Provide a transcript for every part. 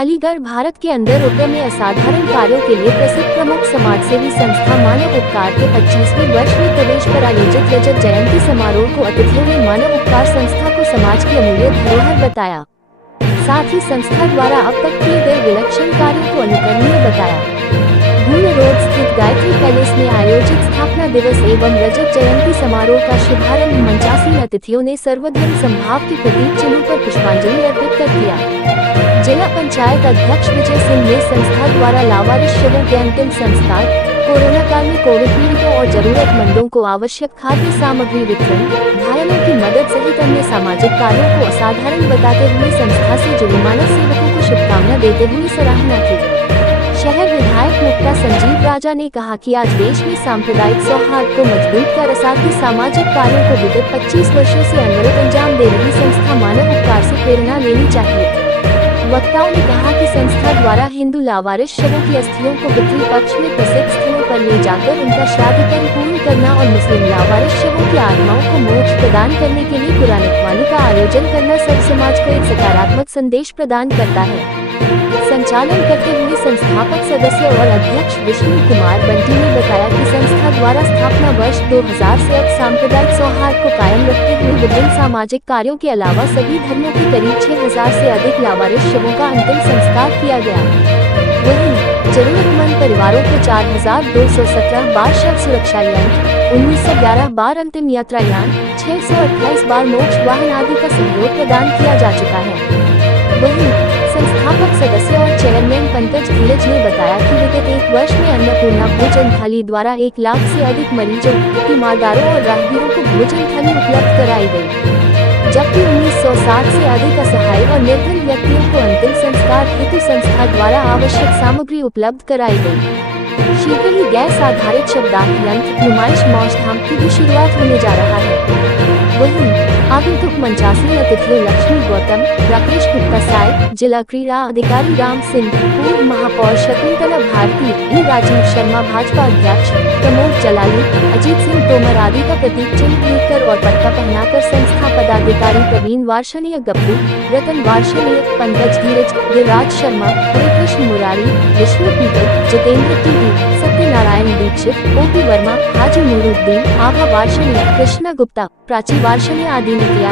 अलीगढ़ भारत के अंदर उत्तर में असाधारण कार्यों के लिए प्रसिद्ध प्रमुख समाजसेवी संस्था मानव उपकार के 25वें वर्ष में प्रवेश पर आयोजित रजत जयंती समारोह को अतिथियों ने मानव उपकार संस्था को समाज की अमूल्य धरोहर बताया। साथ ही संस्था द्वारा अब तक किए गए विलक्षण कार्यों को अनुकरणीय बताया। भूल रोड स्थित गायत्री पैलेस में आयोजित स्थापना दिवस एवं रजत जयंती समारोह का शुभारंभ मंचासीन अतिथियों ने सर्वधर्म समभाव के प्रतीक चिन्हों पर पुष्पांजलि अर्पित कर किया। जिला पंचायत अध्यक्ष विजय सिंह ने संस्था द्वारा लावारिस शवों के अंतिम संस्कार, कोरोना काल में कोविड पीड़ितों और जरूरतमंदों को आवश्यक खाद्य सामग्री वितरण, घायलों की मदद सहित अन्य सामाजिक कार्यों को असाधारण बताते हुए संस्था से जुड़े मानव सेवकों को शुभकामना देते हुए सराहना की। शहर विधायक मुक्ता संजीव राजा ने कहा कि आज देश में सांप्रदायिक सौहार्द को मजबूत कर असाध्य सामाजिक कार्यों को विगत 25 वर्षों से अनवरत अंजाम दे रही संस्था मानव उपकार से प्रेरणा लेनी चाहिए। वक्ताओं ने कहा कि संस्था द्वारा हिंदू लावारिस शवों की अस्थियों को पितृ पक्ष में प्रसिद्ध स्थलों पर ले जाकर उनका श्राद्ध कर्म पूर्ण करना और मुस्लिम लावारिस शवों की आत्माओं को मोक्ष प्रदान करने के लिए कुरानखवानी का आयोजन करना सब समाज को एक सकारात्मक संदेश प्रदान करता है। संचालन करते हुए संस्थापक सदस्य और अध्यक्ष विष्णु कुमार बंटी ने बताया कि संस्था द्वारा स्थापना वर्ष 2000 से अब सांप्रदायिक सौहार्द को कायम रखते हुए विभिन्न सामाजिक कार्यों के अलावा सभी धर्मों के करीब 6000 से अधिक लावारिस शवों का अंतिम संस्कार किया गया। वहीं जरूरतमंद परिवारों को 4217 बार शव सुरक्षा यंत्र, 1911 बार अंतिम यात्रा यान, 628 बार मोक्ष वाहन आदि का सहयोग प्रदान किया जा चुका है। वहीं संस्थापक सदस्य और चेयरमैन पंकज धीरज ने बताया कि विगत एक वर्ष में अन्नपूर्णा भोजन थाली द्वारा 1 लाख से अधिक मरीजों, तीमारदारों और राहगीरों को भोजन थाली उपलब्ध कराई गई, जबकि 1960 से अधिक असहाय और निर्धन व्यक्तियों को अंतिम संस्कार हेतु संस्था द्वारा आवश्यक सामग्री उपलब्ध कराई गई। शीघ्र ही गैस आधारित शवदाह यंत्र नुमाइश मौजधाम की भी शुरुआत होने जा रहा है। वहीं आगंतुक मंचासीन अतिथियों लक्ष्मी गौतम, राकेश गुप्ता साय, जिला क्रीड़ा अधिकारी राम सिंह, पूर्व महापौर शकुंतला भारती, ई राजीव शर्मा भाजपा अध्यक्ष, प्रमोद जलाली, अजीत सिंह तोमर आदि का प्रतीक चिन्ह लेकर और पट्टा पहनाकर संस्था पदाधिकारी Praveen Varshney Gappu, Ratan Varshney, Pankaj Dheeraj, Giriraj Sharma, Harikrishna Murari, Vishnu Peter, Jitendra TV, Satyanarayan Dixit, OP Verma, Haji Nooruddin, Abha Varshney, Krishna Gupta, Prachi Varshney आदि ने किया।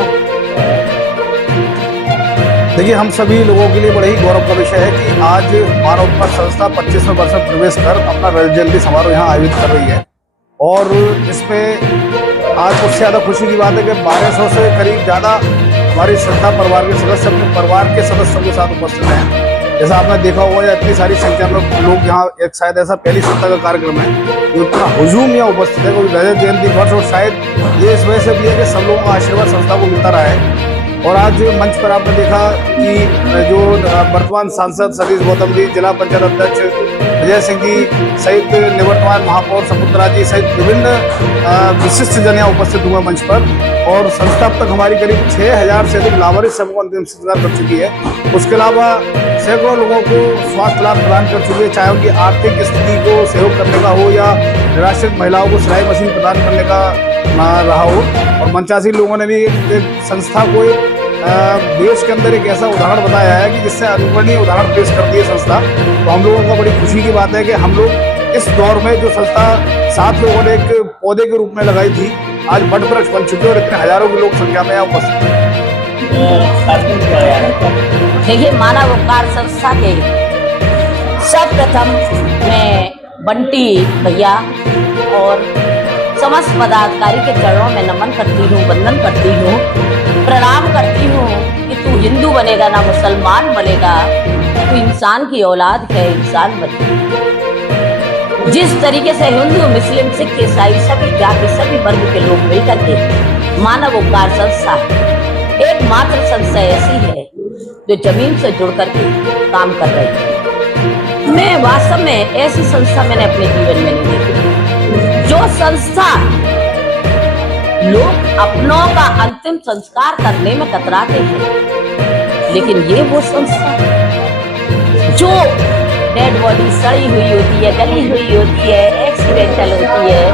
देखिए, हम सभी लोगों के लिए बड़े ही गौरव का विषय है कि आज मानव उपकार संस्था 25वें वर्ष में प्रवेश कर अपना रजत जयंती समारोह यहाँ आयोजित कर रही है। और इसमें आज कुछ ज़्यादा खुशी की बात है कि 1200 से करीब ज़्यादा हमारी संस्था परिवार के सदस्य अपने परिवार के सदस्यों के साथ उपस्थित हैं। जैसा आपने देखा होगा, या इतनी सारी संख्या में लोग यहाँ, एक शायद ऐसा पहली सप्ताह का कार्यक्रम है जो इतना हुजूम यहाँ उपस्थित है, क्योंकि रजत जयंती वर्ष और शायद ये इस वजह से भी है कि सब लोगों का आशीर्वाद संस्था को मिलता रहा है। और आज मंच पर आपने देखा कि जो वर्तमान सांसद सतीश गौतम जी, जिला पंचायत अध्यक्ष विजय सिंह जी सहित निवर्तमान महापौर शकुंतला जी सहित विभिन्न विशिष्ट जन यहाँ उपस्थित हुए मंच पर। और संस्था अब तक हमारी करीब 6000 से अधिक लावारिस शवों को अंतिम संस्कार कर चुकी है। उसके अलावा सैकड़ों लोगों को स्वास्थ्य लाभ प्रदान कर चुकी है, चाहे उनकी आर्थिक स्थिति को सहयोग करने का हो या निराश्रित महिलाओं को सिलाई मशीन प्रदान करने का रहा हो। और मंचासी लोगों ने भी संस्था को देश के अंदर एक ऐसा उदाहरण बताया है कि जिससे अनुकरणीय उदाहरण पेश करती है संस्था। तो हम लोगों को बड़ी खुशी की बात है कि हम लोग इस दौर में जो संस्था 7 लोगों ने एक पौधे के रूप में लगाई थी, आज वट वृक्ष बन चुके और इतने हजारों की लोग संख्या में यहाँ उपस्थित है। देखिए, मानव उपकार संस्था के सर्वप्रथम मैं बंटी भैया और समस्त पदाधिकारी के चरणों में नमन करती हूँ, वंदन करती हूँ, प्रणाम करती हूँ कि तू हिंदू बनेगा ना मुसलमान बनेगा, तू इंसान की औलाद है, इंसान बनेगा। जिस तरीके से हिंदू, मुस्लिम, सिख, ईसाई सभी जाति सभी वर्ग के लोग मिलकर के मानव उपकार संस्था एकमात्र संस्था ऐसी है जो जमीन से जुड़ करके काम कर रही है। मैं वास्तव में ऐसी संस्था मैंने अपने जीवन में नहीं देखी। जो संस्था लोग अपनों का अंतिम संस्कार करने में कतराते हैं, लेकिन ये वो संस्था जो डेड बॉडी सड़ी हुई होती है, गली हुई होती है, एक्सीडेंटल होती है,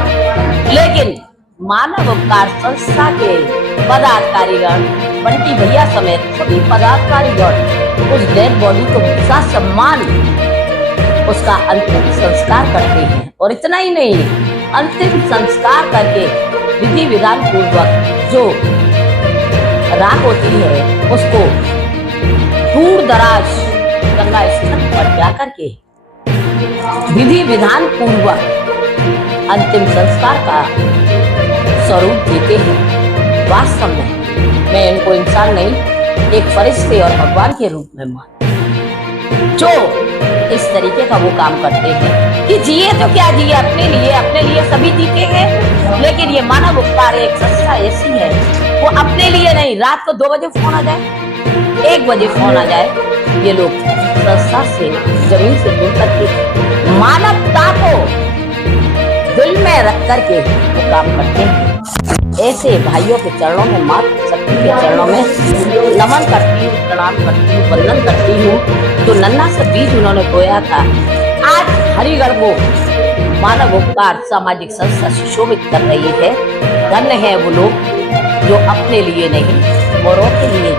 लेकिन मानव उपकार संस्था के पदाधिकारीगण, बंटी भैया समेत सभी पदाधिकारीगण उस डेड बॉडी को ससम्मान उसका अंतिम संस्कार करते हैं। और इतना ही नहीं, अंतिम संस्कार करके विधि विधान पूर्वक जो राख होती है उसको दूर दराज गंगा स्नान पर जाकर के विधि विधान पूर्वक अंतिम संस्कार का स्वरूप देते हैं। वास्तव में मैं इनको इंसान नहीं, एक फरिश्ते और भगवान के रूप में मानती हूं, जो इस तरीके का वो काम करते हैं कि जिए तो क्या जिए, अपने लिए सभी जीते हैं, लेकिन ये मानव उपकार एक संस्था ऐसी है, वो अपने लिए नहीं, रात को 2 बजे फोन आ जाए, 1 बजे फोन आ जाए, ये लोग संस्था से जमीन से जुड़ करके मानवता को दिल में रख करके वो काम करते हैं। ऐसे भाइयों के चरणों में, मातृ शक्ति के चरणों में नमन करती हूँ, प्रणाम करती हूँ, वंदन करती हूँ। जो नन्हा सा बीज उन्होंने बोया था, आज हरिगढ़ को मानव उपकार सामाजिक संस्था सुशोभित कर रही है। धन्य है वो लोग जो अपने लिए नहीं, औरों के लिए